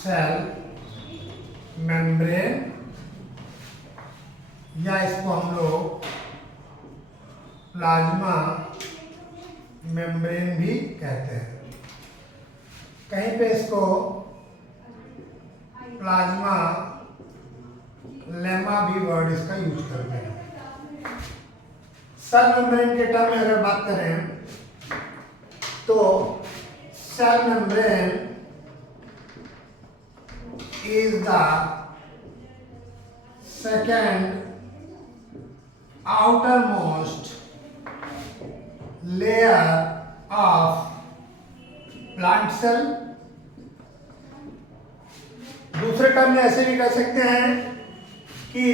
Cell membrane, या इसको हम लोग प्लाज्मा मेम्ब्रेन भी कहते हैं। कहीं पे इसको प्लाज्मा लेमा भी वर्ड इसका यूज करते हैं। सेल मेम्ब्रेन के टर्म में अगर बात करें तो cell membrane is the second outermost layer of plant cell। दूसरे टर्म में ऐसे भी कह सकते हैं कि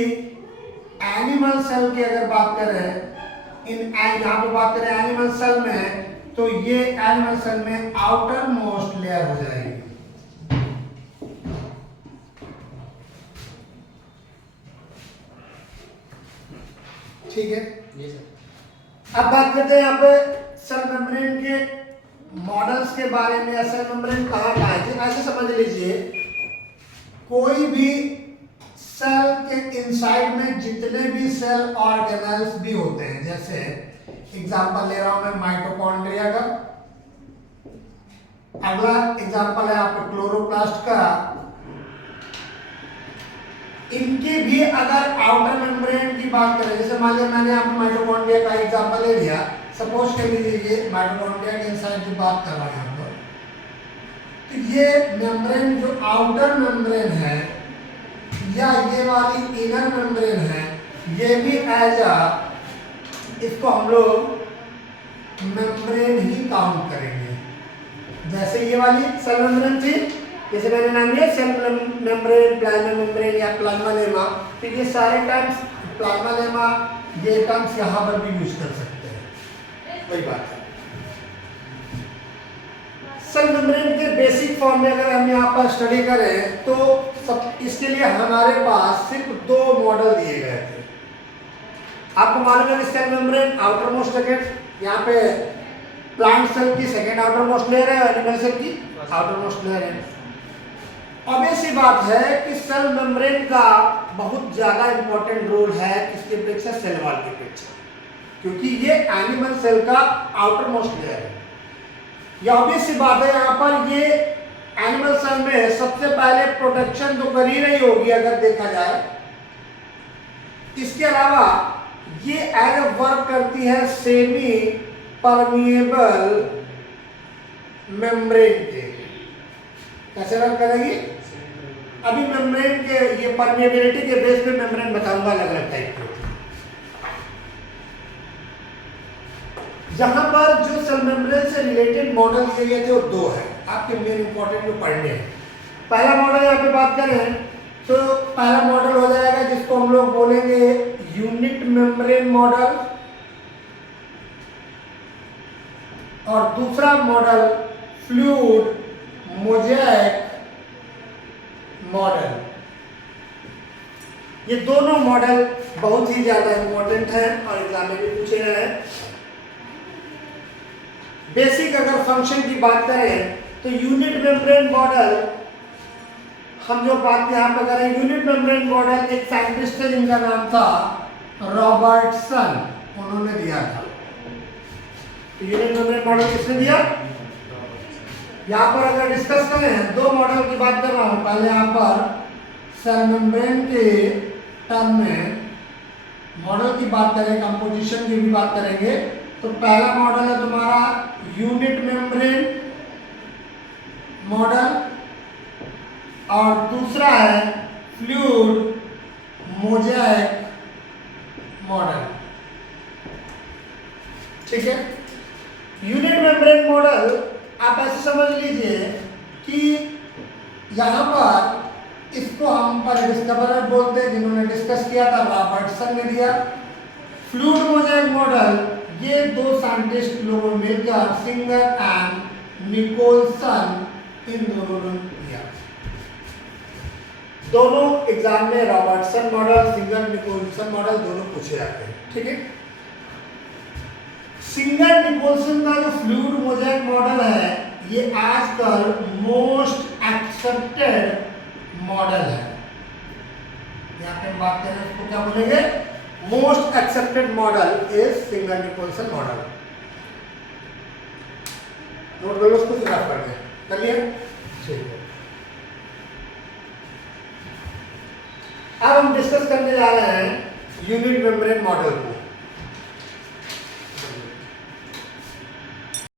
एनिमल सेल की अगर बात करें, यहाँ पे बात करें एनिमल सेल में, तो ये एनिमल सेल में आउटर मोस्ट लेयर हो जाएगी। ठीक है, ये सर। अब बात करते हैं यहाँ पे सेल मेम्ब्रेन के मॉडल्स के बारे में। सेल मेम्ब्रेन कहाँ है, ऐसे समझ लीजिए कोई भी सेल के इनसाइड में जितने भी सेल ऑर्गेनेल्स भी होते हैं, जैसे एग्जांपल ले रहा हूं मैं माइटोकॉन्ड्रिया का, अगला एग्जांपल है आपका क्लोरोप्लास्ट का। इनके भी अगर आउटर मेम्ब्रेन की बात करें, जैसे मान लिया मैंने आपको माइटोकॉन्ड्रिया का एग्जांपल ले लिया, सपोज कर लीजिए ये माइटोकॉन्ड्रिया के इनसाइड की बात कर रहा है हम लोग, तो ये मेम्ब्रेन जो आउटर मेम्ब्रेन है या ये वाली इनर मेम्ब्रेन है, ये भी एज इसको हम लोग मेम्ब्रेन ही काउंट करेंगे। जैसे ये वाली सेल मेम्ब्रेन थी, जैसे मैंने नाम लिया सेल मेम्ब्रेन, प्लाज्मा मेम्ब्रेन या प्लाज्मा लेमा, तो ये सारे टर्म्स प्लाज्मा लेमा, ये टर्म्स यहाँ पर भी यूज कर सकते हैं, वही बात है। सेल मेम्ब्रेन के बेसिक फॉर्म में अगर हम यहाँ पर स्टडी करें तो सब इसके लिए हमारे पास सिर्फ दो मॉडल दिए गए थे। आपको मालूम है कि cell membrane outermost second, यहाँ पे प्लांट सेल की सेकेंड आउटर मोस्ट लेयर है, एनिमल सेल की आउटर मोस्ट लेयर है। ऑब्वियस सी बात है कि सेल मेम्ब्रेन का बहुत ज्यादा इंपॉर्टेंट रोल है किसके अपेक्षा, सेल वॉल की अपेक्षा, क्योंकि ये एनिमल सेल का आउटर मोस्ट लेयर है। यह ऑब्वियस सी बात है, यहाँ पर ये एनिमल सेल में सबसे पहले प्रोटेक्शन तो कर ही रही होगी अगर देखा जाए। इसके अलावा ये एज अ वर्क करती है सेमी परमिएबल मेम्ब्रेन के। कैसे वर्क करेगी? अभी मेम्ब्रेन के ये परमिएबिलिटी के बेस पे मेम्ब्रेन बताऊंगा अलग अलग टाइप के। जहां पर जो सेल मेम्ब्रेन से रिलेटेड मॉडल दिए गए थे वो दो है आपके मेन इंपॉर्टेंट जो पढ़ने हैं। पहला मॉडल यहाँ पे बात करें तो पहला मॉडल हो जाएगा जिसको हम लोग बोलेंगे यूनिट मेम्ब्रेन मॉडल, और दूसरा मॉडल फ्लूइड मोज़ेक मॉडल। ये दोनों मॉडल बहुत ही ज्यादा इंपॉर्टेंट है और एग्जाम में भी पूछे गए हैं। बेसिक अगर फंक्शन की बात करें तो यूनिट मेम्ब्रेन मॉडल, हम जो बात यहाँ पे करें यूनिट मेम्ब्रेन मॉडल, एक साइंटिस्ट है जिनका नाम था रॉबर्टसन, उन्होंने दिया था। तो यूनिट मेम्ब्रेन मॉडल किसने दिया? यहाँ पर अगर डिस्कस करें दो मॉडल की बात कर रहा हूँ। पहले यहाँ पर सेल मेम्ब्रेन के टर्म में मॉडल की बात करें, कंपोजिशन की भी बात करेंगे, तो पहला मॉडल है तुम्हारा यूनिट मेम्ब्रेन मॉडल और दूसरा है फ्लूइड मोज़ेक मॉडल। ठीक है, यूनिट मेम्ब्रेन मॉडल आप ऐसे समझ लीजिए कि यहाँ पर इसको हम पर डिस्कवरर बोलते हैं, जिन्होंने डिस्कस किया था रॉबर्टसन ने दिया। फ्लूइड मोज़ेक मॉडल ये दो साइंटिस्ट लोगों ने मिलकर सिंगर एंड निकोलसन, इन दोनों ने दिया। दोनों एग्जाम में Robertson model, Singer Nicolson model दोनों पूछे जाते हैं। ठीक है, सिंगर निकोलसन का जो फ्लूइड मोज़ेक मॉडल है ये आजकल मोस्ट एक्सेप्टेड मॉडल है। यहाँ पे हम बात करें उसको क्या बोलेंगे, most accepted model is single differential model. Note कर लो उसको, फिर करते हैं, कर लिया, ठीक है। अब हम डिस्कस करने जा रहे हैं यूनिट मेम्ब्रेन मॉडल को।